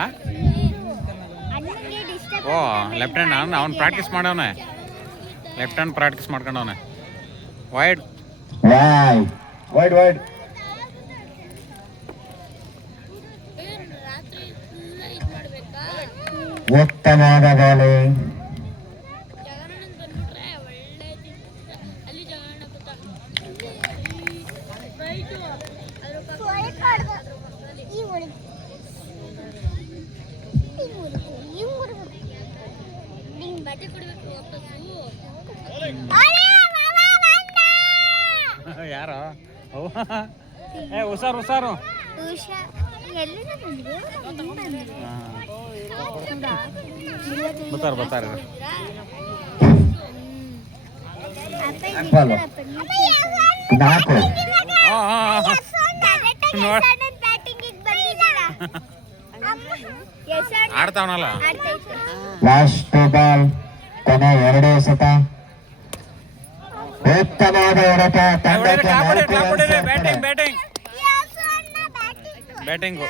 ಹಾಂ ಓ left hand ಅವ್ನು ಪ್ರಾಕ್ಟೀಸ್ ಮಾಡವನೆ ಲೆಫ್ಟ್ ಹ್ಯಾಂಡ್ ಪ್ರಾಕ್ಟೀಸ್ ಮಾಡ್ಕೊಂಡವನೆ ವೈಡ್ ವೈಡ್ ವೈಡ್ ಉತ್ತಮವಾದ ಬೌಲಿಂಗ್ ಯಾರೋ ಏ ಹುಷಾರು ಹುಷಾರು ಬರ್ತಾರೆ ನಾಲ್ಕು ಆಡ್ತಾವನಲ್ಲ ಲಾಸ್ಟ್ ಬಾಲ್ ಕೊನೆ 2 ಎಸೆತ ಉತ್ತಮವಾದ ಹೊಡೆತ ತಂಡಕ್ಕೆ ಬ್ಯಾಟಿಂಗ್ ಬ್ಯಾಟಿಂಗ್ ಬ್ಯಾಟಿಂಗು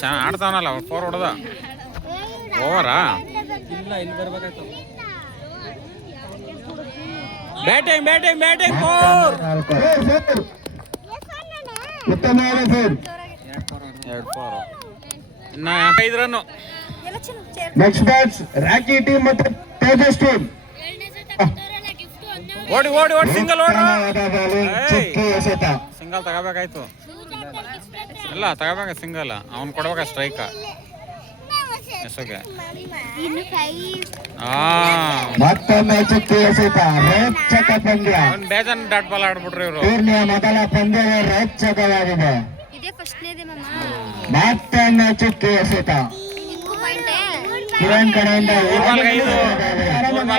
ಚೆನ್ನಾಗಿ ಆಡ್ತಾವನಲ್ಲ 4 ಹೊಡೆದ ಓವರಾ ಇಲ್ಲ ಇಲ್ಲಿ ಬರ್ಬೇಕಾಯ್ತು ಬ್ಯಾಟಿಂಗ್ ಬ್ಯಾಟಿಂಗ್ ಬ್ಯಾಟಿಂಗ್ 4 ಉತ್ತಮವಾದ ಫೋರ್ 2 ಇನ್ನ 5 ರನ್ನು ನೆಕ್ಸ್ಟ್ ಬ್ಯಾಟ್ಸ್ ರಾಕಿ ಟೀಮ್ ಮತ್ತು ತೇಜಸ್ ಟೀಮ್ ಓಡಿ ಓಡಿ ಓಡಿ ಸಿಂಗಲ್ ಓಡ್ರ ಎಸೆತ ಸಿಂಗಲ್ ತಗೋಬೇಕಾಯ್ತು ಇಲ್ಲ ತಗೋಬೇಕ ಸಿಂಗಲ್ ಅವ್ನು ಕೊಡ್ಬೇಕ ಸ್ಟ್ರೈಕ್ ಎಸೋಗೆ ಮತ್ತೊಮ್ಮೆ ಚುಕ್ಕಿ ಎಸೆತ ರೋಚಕ ಪಂದ್ಯ ಅವ್ನು ಬೇಜಾನ್ ಡಾಟ್ ಬಾಲ್ ಆಡ್ಬಿಟ್ರು ಇವರು ಟೂರ್ನಿಯ ಮೊದಲ ಪಂದ್ಯವೇ ರೋಚಕವಾಗಿದೆ ಮತ್ತೊಮ್ಮೆ ಚುಕ್ಕಿ ಎಸೆತ ಕಿರಣ್ ಕಡೆಯಿಂದ 3 ಬಾಲ್ಗೆ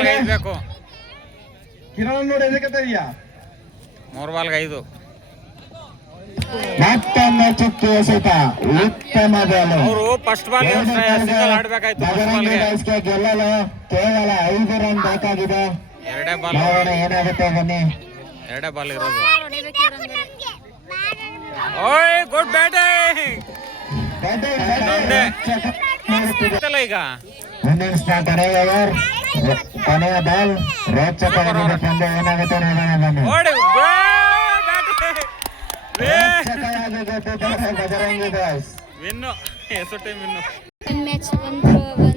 5 ಬೇಕು ಕಿರಣ್ ನೋಡಿ ಎದಕ್ಕೆ ಇದೆಯಾ 3 ಬಾಲ್ಗೆ 5 ಮತ್ತೊಮ್ಮೆ ಚುಕ್ಕಿ ಎಸೆತ ಉತ್ತಮ ಬಾಲ್ ಅವರು ಫಸ್ಟ್ ಬಾಲ್ ಸಿಂಗಲ್ ಆಡ್ಬೇಕಾಯ್ತು ಗೆಲ್ಲಲು ಕೇವಲ 5 ರನ್ ಬೇಕಾಗಿದೆ 2 ಬಾಲ್ ಏನಾಗುತ್ತೆ ಬನ್ನಿ 2 ಬಾಲ್ ಇರೋದು ಓಯ್ ಗುಡ್ ಬ್ಯಾಟಿಂಗ್ ಈಗ ಇನ್ನಿಂಗ್ಸ್ ನ ಕೊನೆಯ ಬಾಲ್ ರೋಚಕವಾಗಿದೆ ಪಂದ್ಯ ಏನಾಗುತ್ತೆ ನೋಡೋಣ ಬನ್ನಿ ಓಡಿ ಬಜರಂಗಿ ಬಾಯ್ಸ್ ವಿನ್ನು ಎಷ್ಟು ಟೈಮ್ ವಿನ್ನು ಮ್ಯಾಚ್ 1